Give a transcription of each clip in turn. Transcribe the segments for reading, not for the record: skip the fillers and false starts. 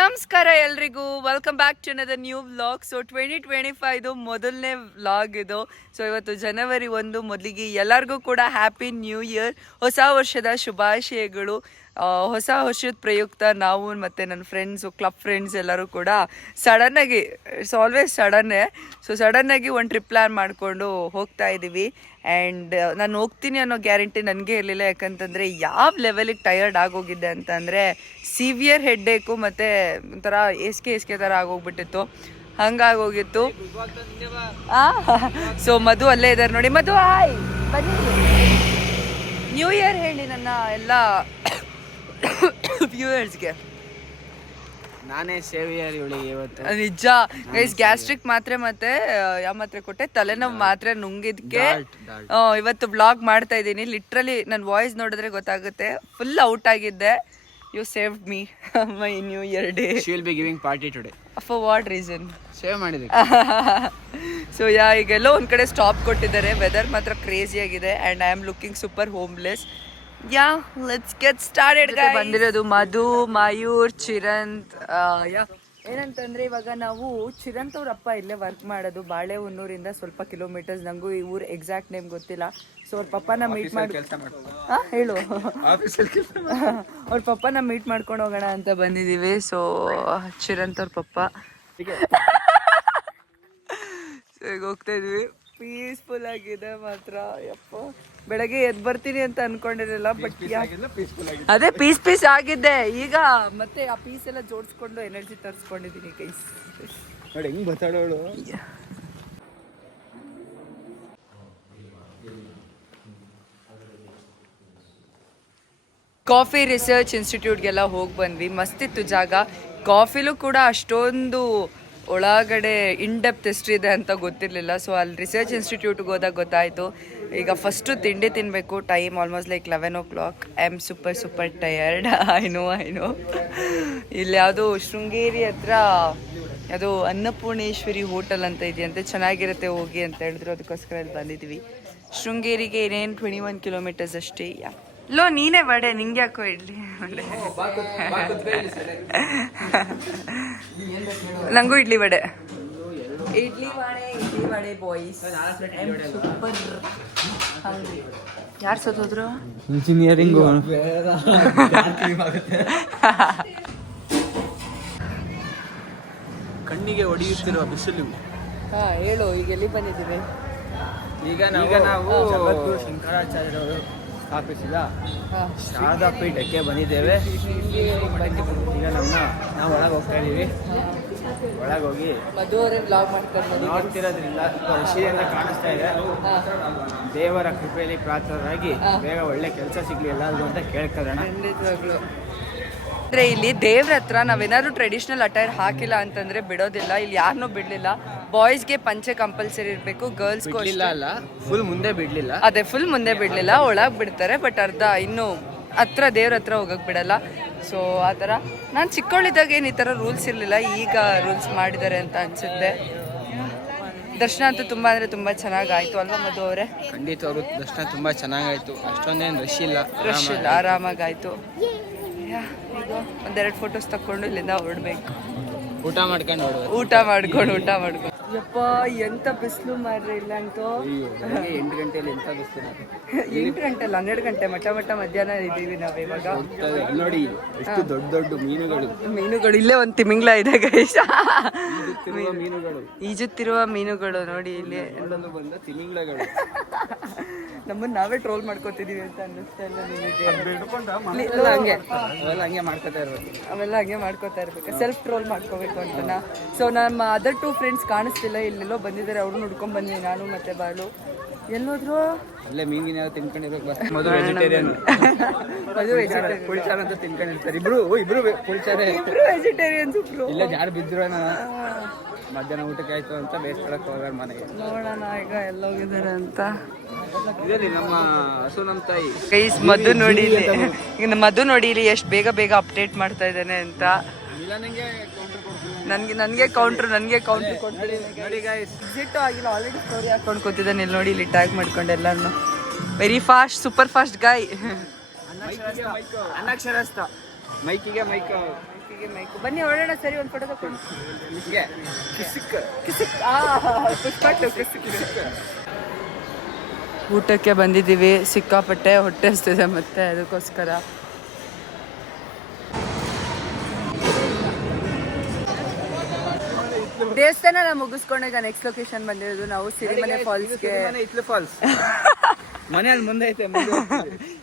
ನಮಸ್ಕಾರ ಎಲ್ರಿಗೂ, welcome back to another new vlog. So 2025 ಮೊದಲನೇ ವ್ಲಾಗ್ ಇದು. ಸೊ ಇವತ್ತು ಜನವರಿ 1. ಮೊದಲಿಗೆ ಎಲ್ಲರಿಗೂ ಕೂಡ ಹ್ಯಾಪಿ ನ್ಯೂ ಇಯರ್, ಹೊಸ ವರ್ಷದ ಶುಭಾಶಯಗಳು. ಹೊಸ ವರ್ಷದ ಪ್ರಯುಕ್ತ ನಾವು ಮತ್ತು ನನ್ನ ಫ್ರೆಂಡ್ಸು, ಕ್ಲಬ್ ಫ್ರೆಂಡ್ಸ್ ಎಲ್ಲರೂ ಕೂಡ ಸಡನ್ನಾಗಿ, ಇಟ್ಸ್ ಆಲ್ವೇಸ್ ಸಡನ್ನೇ, ಸೊ ಸಡನ್ನಾಗಿ ಒಂದು ಟ್ರಿಪ್ ಪ್ಲ್ಯಾನ್ ಮಾಡಿಕೊಂಡು ಹೋಗ್ತಾ ಇದ್ದೀವಿ. ಆ್ಯಂಡ್ ನಾನು ಹೋಗ್ತೀನಿ ಅನ್ನೋ ಗ್ಯಾರಂಟಿ ನನಗೆ ಇರಲಿಲ್ಲ. ಯಾಕಂತಂದರೆ ಯಾವ ಲೆವೆಲಿಗೆ ಟಯರ್ಡ್ ಆಗೋಗಿದ್ದೆ ಅಂತಂದರೆ ಸಿವಿಯರ್ ಹೆಡ್ಡೇಕು ಮತ್ತು ಒಂಥರ ಏಸ್ಕೆ ಥರ ಆಗೋಗ್ಬಿಟ್ಟಿತ್ತು. ಹಂಗಾಗೋಗಿತ್ತು. ಸೊ ಮಧು ಅಲ್ಲೇ ಇದ್ದಾರೆ ನೋಡಿ. ಮಧು ಹಾಯ್, ಬನ್ನಿ. ನ್ಯೂ ಇಯರ್ ಹೇಳಿ ನನ್ನ ಎಲ್ಲ ವ್ಯೂವರ್ಸ್ಗೆ. ನಾನೇ ಸೇವಿಯರ್ ಇವಳಿಗೆ ಇವತ್ತು. ನಿಜ ಗೈಸ್, ಗ್ಯಾಸ್ಟ್ರಿಕ್ ಮಾತ್ರೆ ಮತ್ತೆ ಯಾವ ಮಾತ್ರೆ ಕೊಟ್ಟೆ, ತಲೆನೋವು ಮಾತ್ರೆ ನುಂಗಿದ್ಕೆ ಇವತ್ತು ವ್ಲಾಗ್ ಮಾಡ್ತಾ ಇದ್ದೀನಿ. ಲಿಟ್ರಲಿ ನನ್ನ ವಾಯ್ಸ್ ನೋಡಿದ್ರೆ ಗೊತ್ತಾಗುತ್ತೆ, ಫುಲ್ ಔಟ್ ಆಗಿದ್ದೆ. You saved me my new year day. She will be giving party today. For what reason? Save ಮಾಡಿದೆ. ಸೊ ಈಗೆಲ್ಲೋ ಒಂದು ಕಡೆ ಸ್ಟಾಪ್ ಕೊಟ್ಟಿದ್ದಾರೆ. ವೆದರ್ ಮಾತ್ರ ಕ್ರೇಜಿ ಆಗಿದೆ and I am looking super homeless. Let's get started. ಬಂದಿರೋದು ಮಧು, ಮಯೂರ್, ಚಿರಂತ್. ಏನಂತಂದ್ರೆ ಇವಾಗ ನಾವು ಚಿರಂತ್ ಅವ್ರ ಅಪ್ಪ ಇಲ್ಲೇ ವರ್ಕ್ ಮಾಡೋದು, ಬಾಳೆಹೊನ್ನೂರಿಂದ ಸ್ವಲ್ಪ ಕಿಲೋಮೀಟರ್ಸ್. ನಂಗೂ ಈ ಊರು ಎಕ್ಸಾಕ್ಟ್ ನೇಮ್ ಗೊತ್ತಿಲ್ಲ. ಸೊ ಅವ್ರ ಪಪ್ಪನ ಮೀಟ್ ಮಾಡಿ ಹೇಳು ಅವ್ರ ಪಪ್ಪನ ಮೀಟ್ ಮಾಡ್ಕೊಂಡು ಹೋಗೋಣ ಅಂತ ಬಂದಿದ್ದೀವಿ. ಸೊ ಚಿರಂತ್ ಅವ್ರ ಪಪ್ಪ ಈಗ ಹೋಗ್ತಾ ಇದ್ವಿ. ಪೀಸ್ಫುಲ್ ಆಗಿದೆ ಮಾತ್ರ. ಯಪ್ಪ, ಬೆಳಗ್ಗೆ ಎದ್ದು ಬರ್ತೀನಿ ಅಂತ ಅನ್ಕೊಂಡಿರಲಿಲ್ಲ, ಬಟ್ ಅದೇ ಪೀಸ್ ಆಗಿದ್ದೆ. ಈಗ ಮತ್ತೆ ಆ ಪೀಸ್ ಎಲ್ಲ ಜೋಡಿಸ್ಕೊಂಡು ಎನರ್ಜಿ ತರಿಸ್ಕೊಂಡಿದ್ದೀನಿ ಗೈಸ್. ನೋಡಿ ಹೆಂಗ್ ಬತ್ತಾಡೋಳು. ಕಾಫಿ ರಿಸರ್ಚ್ ಇನ್ಸ್ಟಿಟ್ಯೂಟ್ಗೆಲ್ಲ ಹೋಗಿ ಬಂದ್ವಿ. ಮಸ್ತಿತ್ತು ಜಾಗ. ಕಾಫಿಲೂ ಕೂಡ ಅಷ್ಟೊಂದು ಒಳಗಡೆ ಇನ್ ಡೆಪ್ತ್ ಎಷ್ಟಿದೆ ಅಂತ ಗೊತ್ತಿರಲಿಲ್ಲ. ಸೊ ಅಲ್ಲಿ ರಿಸರ್ಚ್ ಇನ್ಸ್ಟಿಟ್ಯೂಟ್ಗೆ ಹೋದಾಗ ಗೊತ್ತಾಯಿತು. ಈಗ ಫಸ್ಟು ತಿಂಡಿ ತಿನ್ನಬೇಕು. Time almost like 11 o'clock. I am super tired. I know ಇಲ್ಲಿ ಯಾವುದೋ ಶೃಂಗೇರಿ ಹತ್ರ ಅದು ಅನ್ನಪೂರ್ಣೇಶ್ವರಿ ಹೋಟೆಲ್ ಅಂತ ಇದೆಯಂತೆ, ಚೆನ್ನಾಗಿರುತ್ತೆ ಹೋಗಿ ಅಂತ ಹೇಳಿದ್ರು. ಅದಕ್ಕೋಸ್ಕರ ಇಲ್ಲಿ ಬಂದಿದ್ವಿ. ಶೃಂಗೇರಿಗೆ ಏನೇನು 21 kilometers ಅಷ್ಟೇ. ಲೋ ನೀನೇ ವಡೆ, ನಿಂಗೆ ಯಾಕೋ ಇಡ್ಲಿ ವಡೆ? ನಂಗೂ ಇಡ್ಲಿ ವಡೆ. ಇಡ್ಲಿ ವಡೆ ಬಾಯ್ಸ್. ಯಾರು ಸೋತೋದ್ರು? ಇಂಜಿನಿಯರಿಂಗ್ ಕಣ್ಣಿಗೆ ಹೊಡೆಯುತ್ತಿರುವ ಬಿಸಿಲು. ಹೇಳು, ಈಗ ಎಲ್ಲಿ ಬಂದಿದ್ದೀವಿ? ಈಗ ನಾವು ಶಂಕರಾಚಾರ್ಯರವರು ಸ್ಥಾಪಿಸಿದ ಶಾರದಾ ಪೀಠಕ್ಕೆ ಬಂದಿದ್ದೇವೆ. ಈಗ ನಾವು ಒಳಗೆ ಹೋಗ್ತಾ ಇದ್ದೀವಿ. ಒಳಗೆ ಹೋಗಿ ಮಧುವರೇ ವ್ಲಾಗ್ ಮಾಡ್ಕೊಂಡು ನೋಡ್ತಿರೋದ್ರಿಂದ ಖುಷಿಯಿಂದ ಕಾಣಿಸ್ತಾ ಇದೆ. ದೇವರ ಕೃಪೆಯಲ್ಲಿ ಪ್ರಾರ್ಥರಾಗಿ ಬೇಗ ಒಳ್ಳೆ ಕೆಲಸ ಸಿಗ್ಲಿ ಎಲ್ಲರಿಗೂ ಅಂತ ಕೇಳ್ಕೊಳ್ಳೋಣ. ಅಂದರೆ ಇಲ್ಲಿ ದೇವ್ರ ಹತ್ರ ನಾವೇನಾದ್ರು ಟ್ರೆಡಿಷ್ನಲ್ ಅಟೈರ್ ಹಾಕಿಲ್ಲ ಅಂತಂದರೆ ಬಿಡೋದಿಲ್ಲ. ಇಲ್ಲಿ ಯಾರನ್ನೂ ಬಿಡಲಿಲ್ಲ. ಬಾಯ್ಸ್ಗೆ ಪಂಚೆ ಕಂಪಲ್ಸರಿ ಇರಬೇಕು, ಗರ್ಲ್ಸ್ಗೂ ಅಲ್ಲ. ಫುಲ್ ಮುಂದೆ ಬಿಡಲಿಲ್ಲ. ಅದೇ ಫುಲ್ ಮುಂದೆ ಬಿಡಲಿಲ್ಲ, ಒಳಗೆ ಬಿಡ್ತಾರೆ. ಬಟ್ ಅರ್ಧ ಇನ್ನೂ ದೇವ್ರ ಹತ್ರ ಹೋಗಕ್ಕೆ ಬಿಡಲ್ಲ. ಸೊ ಆ ಥರ. ನಾನು ಚಿಕ್ಕವಳಿದ್ದಾಗ ಏನು ಈ ಥರ ರೂಲ್ಸ್ ಇರಲಿಲ್ಲ, ಈಗ ರೂಲ್ಸ್ ಮಾಡಿದ್ದಾರೆ ಅಂತ ಅನಿಸುತ್ತೆ. ದರ್ಶನ ಅಂತೂ ತುಂಬ ಅಂದರೆ ತುಂಬ ಚೆನ್ನಾಗಾಯಿತು ಅಲ್ವಾ ಮಧು ಅವರೇ? ಖಂಡಿತ ಅವರು ದರ್ಶನ ತುಂಬ ಚೆನ್ನಾಗಾಯಿತು. ಅಷ್ಟೊಂದೇನು ರಶ್ ಇಲ್ಲ, ಆರಾಮಾಗಾಯಿತು. ಈಗ ಒಂದೆರಡು ಫೋಟೋಸ್ ತಗೊಂಡು ಇಲ್ಲಿಂದ ಹೊರಡ್ಬೇಕು. ಊಟ ಮಾಡ್ಕೊಂಡು ಯಪ್ಪ, ಎಂತ ಬಿಸಿಲು ಮಾರ್ರೆ ಇಲ್ಲ ಅಂತೂ. 8 ಗಂಟೆಯಲ್ಲಿ ಎಂತ ಬಿಸಿಲು. 8 ಗಂಟೆ ಅಲ್ಲ, 12 ಗಂಟೆ ಮಟ್ಟ ಮಧ್ಯಾಹ್ನ ಇದ್ದೀವಿ ನಾವು ಇವಾಗ. ನೋಡಿ ಎಷ್ಟು ದೊಡ್ಡ ಮೀನುಗಳು. ಇಲ್ಲೇ ಒಂದು ತಿಮಿಂಗ್ಲ ಇದೆ ಗೈಸ್. ಈಜುತ್ತಿರುವ ಮೀನುಗಳು ನೋಡಿ ಇಲ್ಲಿ. ಬಂದ ತಿಮಿಂಗ್ಲಗಳು. ನಮ್ಮನ್ನ ನಾವೇ ಟ್ರೋಲ್ ಮಾಡ್ಕೋತಿದೀವಿ ಅಂತ ಅನ್ನಿಸ್ತಾ ಇಲ್ಲ ನಿಮಗೆ? ಅವೆಲ್ಲ ಹಂಗೆ ಮಾಡ್ಕೋತಾ ಇರ್ಬೇಕು, ಸೆಲ್ಫ್ ಟ್ರೋಲ್ ಮಾಡ್ಕೋಬೇಕು ಅಂತನಾ. ಸೊ ನಮ್ಮ ಅದರ್ 2 ಫ್ರೆಂಡ್ಸ್ ಕಾಣಿಸ್ತಿಲ್ಲ, ಇಲ್ಲೆಲ್ಲೋ ಬಂದಿದ್ದಾರೆ. ಅವ್ರನ್ನ ಹುಡ್ಕೊಂಡ್ ಬಂದ್ವಿ ನಾನು ಮತ್ತೆ ಬಾಳು. ಎಲ್ಲೋದ್ರು? ಅಲ್ಲೇ ಮೀನಿನ ತಿನ್ಕೊಂಡಿರ್ಬೇಕು. ಮಧು ವೆಜಿಟೇರಿಯನ್. ಪುಳಿಚಾರ ಅಂತ ತಿನ್ಕೊಂಡಿರ್ತಾರೆ. ಇಬ್ರು ವೆಜಿಟೇರಿಯನ್ಸ್. ಇಲ್ಲ ಯಾರು ಬಿದ್ರು ಮಧ್ಯಾಹ್ನ ಊಟಕ್ಕೆ ಆಯ್ತು ಅಂತ ಬೇಯಿಸ್ಕೊಳಕ್ ಹೋಗೋಣ ಮನೆಗೆ. ನೋಡೋಣ ಈಗ ಎಲ್ಲೋಗಿದ್ದಾರೆ ಅಂತ. ನಮ್ಮ ಹಸು ನಮ್ಮ ತಾಯಿ ಗೈಸ್. ಮಧು ನೋಡಿ ಈಗ ಮಧು ನೋಡಿ ಇಲ್ಲಿ ಎಷ್ಟು ಬೇಗ ಅಪ್ಡೇಟ್ ಮಾಡ್ತಾ ಇದ್ದಾನೆ ಅಂತ. ನನಗೆ ಕೌಂಟ್ರ್ ಕೊಡ್ತೀನಿ ನೋಡಿ ಗೈಸ್. ಎಕ್ಸಿಟ್ ಆಗಿಲ್ಲ, ಆಲ್ರೆಡಿ ಸ್ಟೋರಿ ಹಾಕೊಂಡು ಕೂತಿದ್ದಾನೆ ಇಲ್ಲಿ ನೋಡಿ. ಇಲ್ಲಿ ಟ್ಯಾಗ್ ಮಾಡ್ಕೊಂಡು ಎಲ್ಲರನ್ನು. Very fast, super fast guy. ಅನಕ್ಷರಸ್ಥ. ಮೈಕಿಗೆ ಅವ್ರಿಗೆ ಮೈಕು. ಬನ್ನಿ ಹೊರಡೋಣ. ಸರಿ, ಒಂದು ಫೋಟೋ ತಗೊಂಡು ಊಟಕ್ಕೆ ಬಂದಿದ್ದೀವಿ. ಸಿಕ್ಕಾಪಟ್ಟೆ ಹೊಟ್ಟೆ ಹಸ್ತಿದೆ ಮತ್ತೆ ಅದಕ್ಕೋಸ್ಕರ. ದೇವಸ್ಥಾನ ನಾವು ಮುಗಿಸ್ಕೊಂಡು ಈಗ ನೆಕ್ಸ್ಟ್ ಲೊಕೇಶನ್ ಬಂದಿರೋದು ನಾವು ಸಿರಿಮನೆ ಫಾಲ್ಸ್ಗೆ. ಫಾಲ್ಸ್ ಮನೆಯಲ್ಲಿ ಮುಂದೆ ಐತೆ,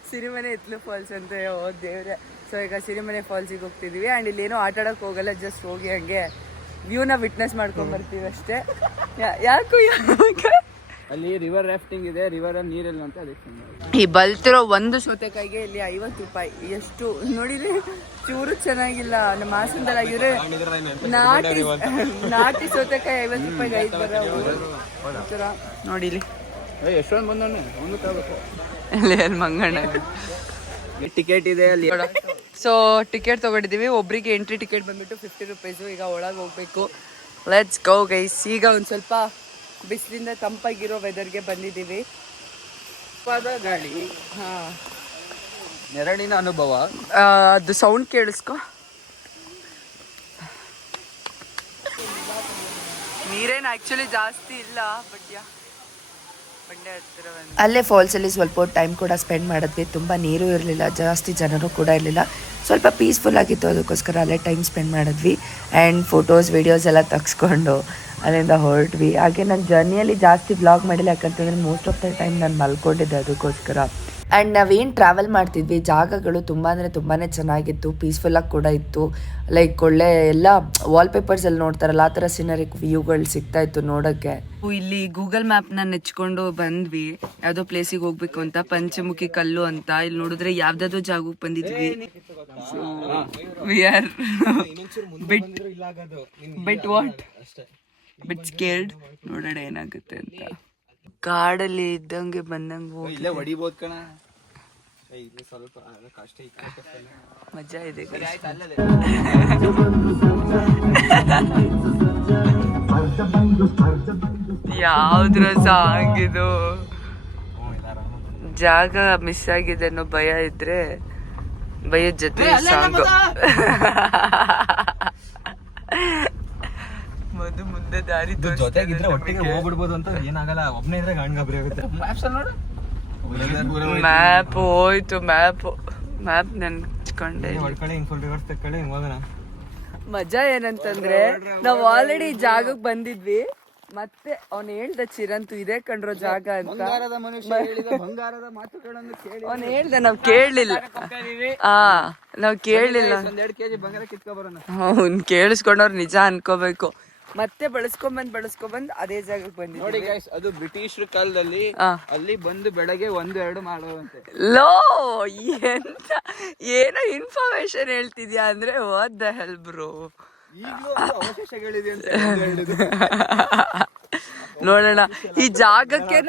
ಸಿರಿಮನೆ ಇತ್ಲು ಫಾಲ್ಸ್ ಅಂತ. ಓ ದೇವ್ರೆ. ಸೊ ಈಗ ಸಿರಿಮನೆ ಫಾಲ್ಸಿಗೆ ಹೋಗ್ತಿದೀವಿ. ಆ್ಯಂಡ್ ಇಲ್ಲಿ ಏನೋ ಆಟ ಆಡೋಕೆ ಹೋಗಲ್ಲ, ಜಸ್ಟ್ ಹೋಗಿ ಹಂಗೆ ವ್ಯೂನ ವಿಟ್ನೆಸ್ ಮಾಡ್ಕೊಂಡ್ ಬರ್ತೀವಿ ಅಷ್ಟೇ. ಯಾಕೆ ಅಲ್ಲಿ ರಿವರ್ ರಾಫ್ಟಿಂಗ್ ಇದೆ, ರಿವರ್ ನೀರಲ್ಲಿ ಅಂತ ಅದಕ್ಕೆ. ಈ ಬಲ್ತಿರೋ ಒಂದು ಸೌತೆಕಾಯಿಗೆ ಇಲ್ಲಿ 50 ರೂಪಾಯಿ. ಎಷ್ಟು ನೋಡಿದ್ರೆ ಚೂರು ಚೆನ್ನಾಗಿಲ್ಲ. ನಮ್ಮ ಹಾಸನದಲ್ಲಾಗಿದ್ರೆ ನಾಟಿ ಸೌತೆಕಾಯಿ 50 ರೂಪಾಯಿಗೆ 5 ಬರ ನೋಡಿಲಿ. ಎಷ್ಟೊಂದು ಬಂದವನು ಒಂದು ತಗೋಬೇಕು. ಅಲ್ಲಿ ಮಂಗಣ್ಣ ಟಿಕೆಟ್ ಇದೆ ಅಲ್ಲಿ. ಸೊ ಟಿಕೆಟ್ ತಗೊಂಡಿದ್ದೀವಿ. ಒಬ್ರಿಗೆ ಎಂಟ್ರಿ ಟಿಕೆಟ್ ಬಂದ್ಬಿಟ್ಟು 50 ರೂಪೀಸು. ಈಗ ಒಳಗೆ ಹೋಗ್ಬೇಕು. Let's go guys. ಈಗ ಒಂದು ಸ್ವಲ್ಪ ಬಿಸಿಲಿಂದ ತಂಪಾಗಿರೋ ವೆದರ್ಗೆ ಬಂದಿದ್ದೀವಿ. ಗಾಳಿ, ಹಾಂ, ನೆರಳಿನ ಅನುಭವ. ಅದು ಸೌಂಡ್ ಕೇಳಿಸ್ಕೊ. ನೀರೇನು ಆ್ಯಕ್ಚುಲಿ ಜಾಸ್ತಿ ಇಲ್ಲ, ಬಟ್ ಅಲ್ಲೇ ಫಾಲ್ಸಲ್ಲಿ ಸ್ವಲ್ಪ ಟೈಮ್ ಕೂಡ ಸ್ಪೆಂಡ್ ಮಾಡಿದ್ವಿ. ತುಂಬ ನೀರು ಇರಲಿಲ್ಲ, ಜಾಸ್ತಿ ಜನರು ಕೂಡ ಇರಲಿಲ್ಲ, ಸ್ವಲ್ಪ ಪೀಸ್ಫುಲ್ ಆಗಿತ್ತು. ಅದಕ್ಕೋಸ್ಕರ ಅಲ್ಲೇ ಟೈಮ್ ಸ್ಪೆಂಡ್ ಮಾಡಿದ್ವಿ. ಆ್ಯಂಡ್ ಫೋಟೋಸ್ ವಿಡಿಯೋಸ್ ಎಲ್ಲ ತೆಗೆಸ್ಕೊಂಡು ಅಲ್ಲಿಂದ ಹೊರಟ್ವಿ. ಹಾಗೆ ನನ್ನ ಜರ್ನಿಯಲ್ಲಿ ಜಾಸ್ತಿ ಬ್ಲಾಗ್ ಮಾಡಿಲ್ಲ, ಯಾಕಂತಂದರೆ ಮೋಸ್ಟ್ ಆಫ್ ದ ಟೈಮ್ ನಾನು ಮಲ್ಕೊಂಡಿದ್ದೆ ಅದಕ್ಕೋಸ್ಕರ. ಆ್ಯಂಡ್ ನಾವೇನು ಟ್ರಾವೆಲ್ ಮಾಡ್ತಿದ್ವಿ ಜಾಗಗಳು ತುಂಬ ಅಂದರೆ ತುಂಬಾ ಚೆನ್ನಾಗಿತ್ತು, ಪೀಸ್ಫುಲ್ಲಾಗಿ ಕೂಡ ಇತ್ತು. ಲೈಕ್ ಒಳ್ಳೆ ಎಲ್ಲ ವಾಲ್ಪೇಪರ್ಸಲ್ಲಿ ನೋಡ್ತಾರಲ್ಲ ಆ ಥರ ಸಿನರಿಕ್ ವ್ಯೂಗಳು ಸಿಗ್ತಾಯಿತ್ತು ನೋಡೋಕ್ಕೆ. ಇಲ್ಲಿ ಗೂಗಲ್ ಮ್ಯಾಪ್ನ ನೆಚ್ಕೊಂಡು ಬಂದ್ವಿ ಯಾವುದೋ ಪ್ಲೇಸಿಗೆ ಹೋಗ್ಬೇಕು ಅಂತ. ಪಂಚಮುಖಿ ಕಲ್ಲು ಅಂತ. ಇಲ್ಲಿ ನೋಡಿದ್ರೆ ಯಾವ್ದಾದ್ರು ಜಾಗಕ್ಕೆ ಬಂದಿದ್ವಿ. We are bit what bit scared. ನೋಡೋಣ ಏನಾಗುತ್ತೆ ಅಂತ. ಕಾಡಲ್ಲಿ ಇದ್ದಂಗೆ ಬಂದಂಗೆ ಇಲ್ಲೇ ಹೊಡಿಬೋದು ಕಣ. ಸ್ವಲ್ಪ ಕಷ್ಟ ಮಜಾ ಇದೆ. ಯಾವ್ದ್ರ ಸಾಂಗ್ ಇದು? ಜಾಗ ಮಿಸ್ ಆಗಿದೆ ಅನ್ನೋ ಭಯ ಇದ್ರೆ ಭಯದ ಜೊತೆ ಸಾಂಗ್. ಮದು ಮುಂದೆ ದಾರಿ ಜೊತೆಗಿದ್ರೆ ಒಟ್ಟಿಗೆ ಹೋಗ್ಬಿಡ್ಬೋದು ಅಂತ. ಏನಾಗಲ್ಲ, ಒಬ್ಬನೇ ಇದ್ರೆ ಗಾಂಡ್ಗಾಬ್ರಿ ಆಗುತ್ತೆ. ನೋಡು, ಮ್ಯಾಪ್ ಹೋಯ್ತು. ಮ್ಯಾಪ್ ನೆನ್ಸ್ಕೊಂಡೆ. ಮಜಾ ಏನಂತಂದ್ರೆ ನಾವ್ ಆಲ್ರೆಡಿ ಜಾಗಕ್ಕೆ ಬಂದಿದ್ವಿ. ಮತ್ತೆ ಅವ್ನು ಹೇಳ್ದ ಚಿರಂತು ಇದೇ ಕಂಡ್ರೋ ಜಾಗ ಅಂತ. ಅವ್ನು ಹೇಳ್ದ, ನಾವ್ ಕೇಳಲಿಲ್ಲ. ನಾವ್ ಕೇಳಲಿಲ್ಲ. ಅವ್ನು ಕೇಳಿಸ್ಕೊಂಡವ್ರು ನಿಜ ಅನ್ಕೋಬೇಕು. ಮತ್ತೆ ಬಳಸ್ಕೊಂಡ್ ಅದೇ ಜಾಗಕ್ಕೆ ಬಂದಿ. ನೋಡಿ ಗೈಸ್, ಅದು ಬ್ರಿಟಿಷರ ಕಾಲದಲ್ಲಿ ಅಲ್ಲಿ ಬಂದು ಬೆಳಗ್ಗೆ 1-2 ಮಾಡೋದಂತೆ. ಲೋ ಎಂತ ಏನೋ ಇನ್ಫಾರ್ಮೇಶನ್ ಹೇಳ್ತಿದ್ಯಾ ಅಂದ್ರೆ ವಾಟ್ ದ ಹೆಲ್ ಬ್ರೋ. ಅವಶೇಷಗಳಿದೆ ಅಂತ ನೋಡೋಣ. ಈ ಜಾಗಕ್ಕೆ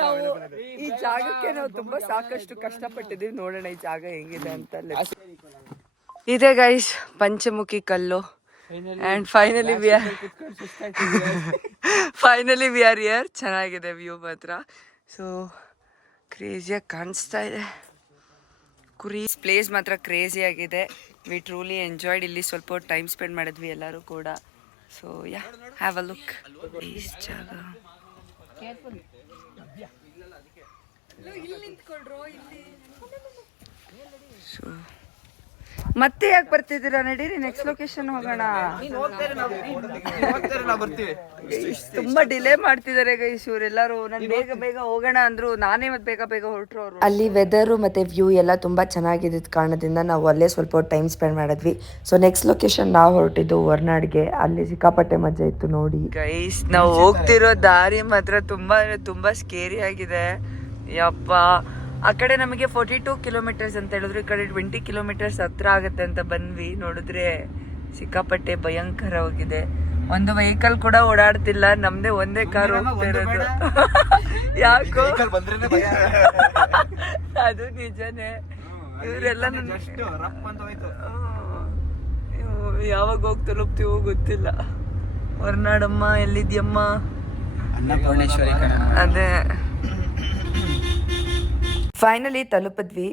ನಾವು ತುಂಬಾ ಸಾಕಷ್ಟು ಕಷ್ಟಪಟ್ಟಿದೀವಿ. ನೋಡೋಣ ಈ ಜಾಗ ಹೆಂಗಿದೆ ಅಂತ. ಇದೆ ಗೈಸ್ ಪಂಚಮುಖಿ ಕಲ್ಲು. And finally we are here. ಚೆನ್ನಾಗಿದೆ ವ್ಯೂ ಮಾತ್ರ. ಸೊ ಕ್ರೇಜಿಯಾಗಿ ಕಾಣಿಸ್ತಾ ಇದೆ. ಪ್ಲೇಸ್ ಮಾತ್ರ ಕ್ರೇಜಿ ಆಗಿದೆ. We truly enjoyed. ಇಲ್ಲಿ ಸ್ವಲ್ಪ ಟೈಮ್ ಸ್ಪೆಂಡ್ ಮಾಡಿದ್ವಿ ಎಲ್ಲರೂ ಕೂಡ. So yeah, have a look. ಈ ಜಾಗ ಸೊ ಮತ್ತೆ ಯಾಕೆ ಬರ್ತಿದ್ದೀರಾ? ನಡೀರಿ ನೆಕ್ಸ್ಟ್ ಲೊಕೇಶನ್ ಹೋಗೋಣ. ತುಂಬಾ ಡಿಲೇ ಮಾಡ್ತಿದ್ದಾರೆ ಗೈಸ್ ಇವರೆಲ್ಲರೂ. ನಾನು ಬೇಗ ಹೋಗೋಣ ಅಂದ್ರು, ನಾನೇ ಮತ್ತೆ ಬೇಗ ಹೊರಟ್ರು ಅವರು. ಅಲ್ಲಿ ವೆದರು ಮತ್ತು ವ್ಯೂ ಎಲ್ಲ ತುಂಬ ಚೆನ್ನಾಗಿದ್ದ ಕಾರಣದಿಂದ ನಾವು ಅಲ್ಲೇ ಸ್ವಲ್ಪ ಟೈಮ್ ಸ್ಪೆಂಡ್ ಮಾಡಿದ್ವಿ. ಸೊ ನೆಕ್ಸ್ಟ್ ಲೊಕೇಶನ್ ನಾವು ಹೊರಟಿದ್ದು ಹೊರನಾಡ್ಗೆ. ಅಲ್ಲಿ ಸಿಕ್ಕಾಪಟ್ಟೆ ಮಜಾ ಇತ್ತು ನೋಡಿ ಗೈಸ್. ನಾವು ಹೋಗ್ತಿರೋ ದಾರಿ ಮಾತ್ರ ತುಂಬಾ ಸ್ಕೇರಿ ಆಗಿದೆ. ಯಪ್ಪ, ಆ ಕಡೆ ನಮಗೆ 42 ಕಿಲೋಮೀಟರ್ಸ್ ಅಂತ ಹೇಳಿದ್ರು, ಈ ಕಡೆ 20 ಕಿಲೋಮೀಟರ್ಸ್ ಹತ್ರ ಆಗುತ್ತೆ ಅಂತ ಬಂದ್ವಿ. ನೋಡಿದ್ರೆ ಸಿಕ್ಕಾಪಟ್ಟೆ ಭಯಂಕರವಾಗಿದೆ. ಒಂದು ವೆಹಿಕಲ್ ಕೂಡ ಓಡಾಡ್ತಿಲ್ಲ. ನಮ್ದೇ ಒಂದೇ ಕಾರ್ ಹೋಗ್ತಿರೋದು. ಯಾಕೋ ಅದು ನಿಜನೇ. ಇವರೆಲ್ಲ ಯಾವಾಗ ಹೋಗಿ ತಲುಪ್ತೀವೋ ಗೊತ್ತಿಲ್ಲ. ಹೊರನಾಡಮ್ಮ ಎಲ್ಲಿದ್ಯಮ್ಮ? ಅನ್ನಪೂರ್ಣೇಶ್ವರಿ. ಅದೇ ಫೈನಲಿ ತಲುಪಿದ್ವಿ.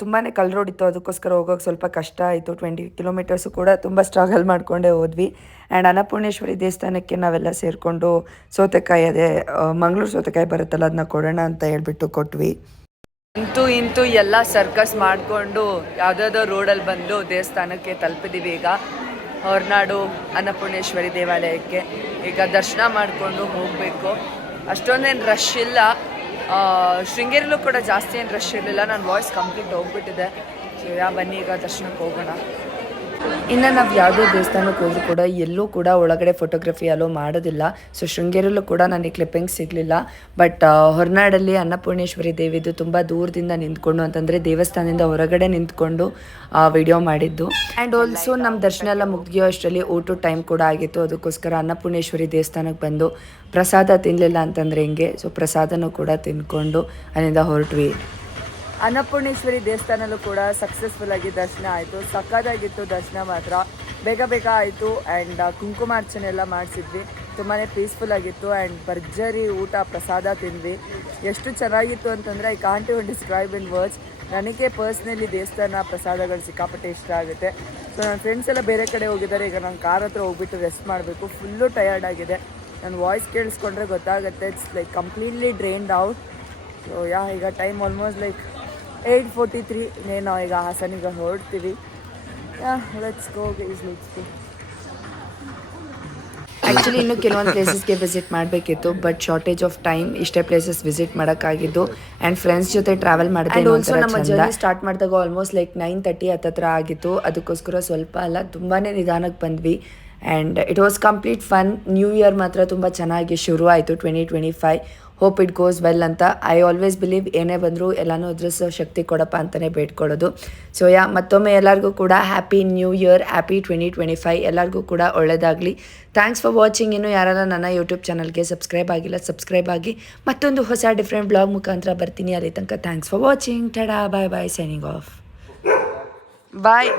ತುಂಬಾ ಕಲ್ ರೋಡ್ ಇತ್ತು, ಅದಕ್ಕೋಸ್ಕರ ಹೋಗೋಕೆ ಸ್ವಲ್ಪ ಕಷ್ಟ ಆಯಿತು. 20 ಕಿಲೋಮೀಟರ್ಸು ಕೂಡ ತುಂಬ ಸ್ಟ್ರಗಲ್ ಮಾಡಿಕೊಂಡೇ ಹೋದ್ವಿ. ಆ್ಯಂಡ್ ಅನ್ನಪೂರ್ಣೇಶ್ವರಿ ದೇವಸ್ಥಾನಕ್ಕೆ ನಾವೆಲ್ಲ ಸೇರಿಕೊಂಡು ಸೌತೆಕಾಯಿ, ಅದೇ ಮಂಗಳೂರು ಸೌತೆಕಾಯಿ ಬರುತ್ತಲ್ಲ, ಅದನ್ನ ಕೊಡೋಣ ಅಂತ ಹೇಳ್ಬಿಟ್ಟು ಕೊಟ್ವಿ. ಇಂತೂ ಎಲ್ಲ ಸರ್ಕಸ್ ಮಾಡಿಕೊಂಡು ಯಾವುದಾದ್ರೂ ರೋಡಲ್ಲಿ ಬಂದು ದೇವಸ್ಥಾನಕ್ಕೆ ತಲುಪಿದ್ದೀವಿ. ಈಗ ಹೊರನಾಡು ಅನ್ನಪೂರ್ಣೇಶ್ವರಿ ದೇವಾಲಯಕ್ಕೆ ಈಗ ದರ್ಶನ ಮಾಡಿಕೊಂಡು ಹೋಗಬೇಕು. ಅಷ್ಟೊಂದೇನು ರಶ್ ಇಲ್ಲ. ಶೃಂಗೇರಿಲೂ ಕೂಡ ಜಾಸ್ತಿ ಏನು ರಶ್ ಇರಲಿಲ್ಲ. ನನ್ನ ವಾಯ್ಸ್ ಕಂಪ್ಲೀಟ್ ಹೋಗ್ಬಿಟ್ಟಿದೆ. ಸೊ ಬನ್ನಿ ಈಗ ದರ್ಶನಕ್ಕೆ ಹೋಗೋಣ. ಇನ್ನು ನಾವು ಯಾವುದೇ ದೇವಸ್ಥಾನಕ್ಕೆ ಹೋದರೂ ಕೂಡ ಎಲ್ಲೂ ಕೂಡ ಒಳಗಡೆ ಫೋಟೋಗ್ರಫಿ ಅಲೋ ಮಾಡೋದಿಲ್ಲ. ಸೊ ಶೃಂಗೇರಿಯಲ್ಲೂ ಕೂಡ ನನಗೆ ಕ್ಲಿಪ್ಪಿಂಗ್ ಸಿಗಲಿಲ್ಲ. ಬಟ್ ಹೊರನಾಡಲ್ಲಿ ಅನ್ನಪೂರ್ಣೇಶ್ವರಿ ದೇವಿದು ತುಂಬ ದೂರದಿಂದ ನಿಂತ್ಕೊಂಡು, ಅಂತಂದರೆ ದೇವಸ್ಥಾನದಿಂದ ಹೊರಗಡೆ ನಿಂತ್ಕೊಂಡು ವಿಡಿಯೋ ಮಾಡಿದ್ದು. ಆ್ಯಂಡ್ ಆಲ್ಸೋ ನಮ್ಮ ದರ್ಶನ ಎಲ್ಲ ಮುಗಿಯೋ ಅಷ್ಟರಲ್ಲಿ ಊಟದ ಟೈಮ್ ಕೂಡ ಆಗಿತ್ತು. ಅದಕ್ಕೋಸ್ಕರ ಅನ್ನಪೂರ್ಣೇಶ್ವರಿ ದೇವಸ್ಥಾನಕ್ಕೆ ಬಂದು ಪ್ರಸಾದ ತಿನ್ನಲಿಲ್ಲ ಅಂತಂದರೆ ಹಿಂಗೆ. ಸೊ ಪ್ರಸಾದನೂ ಕೂಡ ತಿಂದ್ಕೊಂಡು ಅಲ್ಲಿಂದ ಹೊರಟ್ವಿ. ಅನ್ನಪೂರ್ಣೇಶ್ವರಿ ದೇವಸ್ಥಾನಲ್ಲೂ ಕೂಡ ಸಕ್ಸಸ್ಫುಲ್ಲಾಗಿ ದರ್ಶನ ಆಯಿತು. ಸಕ್ಕತ್ತಾಗಿತ್ತು ದರ್ಶನ ಮಾತ್ರ, ಬೇಗ ಆಯಿತು. ಆ್ಯಂಡ್ ಕುಂಕುಮಾರ್ಚನೆ ಎಲ್ಲ ಮಾಡಿಸಿದ್ವಿ. ತುಂಬಾ ಪೀಸ್ಫುಲ್ಲಾಗಿತ್ತು. ಆ್ಯಂಡ್ ಭರ್ಜರಿ ಊಟ ಪ್ರಸಾದ ತಿಂದ್ವಿ. ಎಷ್ಟು ಚೆನ್ನಾಗಿತ್ತು ಅಂತಂದರೆ I can't even describe in words. ನನಗೆ ಪರ್ಸ್ನಲಿ ದೇವಸ್ಥಾನ ಪ್ರಸಾದಗಳು ಸಿಕ್ಕಾಪಟ್ಟೆ ಇಷ್ಟ ಆಗುತ್ತೆ. ಸೊ ನನ್ನ ಫ್ರೆಂಡ್ಸ್ ಎಲ್ಲ ಬೇರೆ ಕಡೆ ಹೋಗಿದ್ದಾರೆ. ಈಗ ನಾನು ಕಾರ್ ಹತ್ರ ಹೋಗ್ಬಿಟ್ಟು ರೆಸ್ಟ್ ಮಾಡಬೇಕು. ಫುಲ್ಲು ಟಯರ್ಡ್ ಆಗಿದೆ. ನನ್ನ ವಾಯ್ಸ್ ಕೇಳಿಸ್ಕೊಂಡ್ರೆ ಗೊತ್ತಾಗುತ್ತೆ. It's like completely drained out. So ಈಗ ಟೈಮ್ ಆಲ್ಮೋಸ್ಟ್ ಲೈಕ್ 8:43. ನಾವು ಈಗ ಹಾಸನಿಗೆ ಹೊರಡ್ತೀವಿ. Let's go guys, let's go. Actually ಇನ್ನೂ ಕೆಲವೊಂದು ಪ್ಲೇಸಸ್ಗೆ ವಿಸಿಟ್ ಮಾಡಬೇಕಿತ್ತು, ಬಟ್ ಶಾರ್ಟೇಜ್ ಆಫ್ ಟೈಮ್ ಇಷ್ಟೇ ಪ್ಲೇಸಸ್ ವಿಸಿಟ್ ಮಾಡೋಕ್ಕಾಗಿದ್ದು. ಆ್ಯಂಡ್ ಫ್ರೆಂಡ್ಸ್ ಜೊತೆ ಟ್ರಾವೆಲ್ ಮಾಡಿದೆ. ಆಲ್ಸೋ ನಮ್ಮ ಜರ್ನಿ ಸ್ಟಾರ್ಟ್ ಮಾಡಿದಾಗ ಆಲ್ಮೋಸ್ಟ್ ಲೈಕ್ 9:30 ಹತ್ತತ್ರ ಆಗಿತ್ತು. ಅದಕ್ಕೋಸ್ಕರ ಸ್ವಲ್ಪ ಅಲ್ಲ ತುಂಬಾ ನಿಧಾನಕ್ಕೆ ಬಂದ್ವಿ. And it was complete fun. New year ಮಾತ್ರ ತುಂಬ ಚೆನ್ನಾಗಿ ಶುರು ಆಯಿತು 2025. ಹೋಪ್ ಇಟ್ ಗೋಸ್ ವೆಲ್ ಅಂತ. ಐ ಆಲ್ವೇಸ್ ಬಿಲೀವ್ ಏನೇ ಬಂದರೂ ಎಲ್ಲನೂ ಎದುರಿಸೋ ಶಕ್ತಿ ಕೊಡಪ್ಪ ಅಂತಲೇ ಬೇಡ್ಕೊಳ್ಳೋದು. ಸೊ ಮತ್ತೊಮ್ಮೆ ಎಲ್ಲರಿಗೂ ಕೂಡ ಹ್ಯಾಪಿ ನ್ಯೂ ಇಯರ್, ಹ್ಯಾಪಿ 2025. ಎಲ್ಲರಿಗೂ ಕೂಡ ಒಳ್ಳೆಯದಾಗಲಿ. Thanks for watching. ಇನ್ನೂ ಯಾರೆಲ್ಲ ನನ್ನ ಯೂಟ್ಯೂಬ್ ಚಾನಲ್ಗೆ ಸಬ್ಸ್ಕ್ರೈಬ್ ಆಗಿಲ್ಲ, ಸಬ್ಸ್ಕ್ರೈಬ್ ಆಗಿ. ಮತ್ತೊಂದು ಹೊಸ ಡಿಫ್ರೆಂಟ್ ಬ್ಲಾಗ್ ಮುಖಾಂತರ ಬರ್ತೀನಿ. ಅಲ್ಲಿ ತನಕ thanks for watching. Tada, bye bye, signing off. Bye.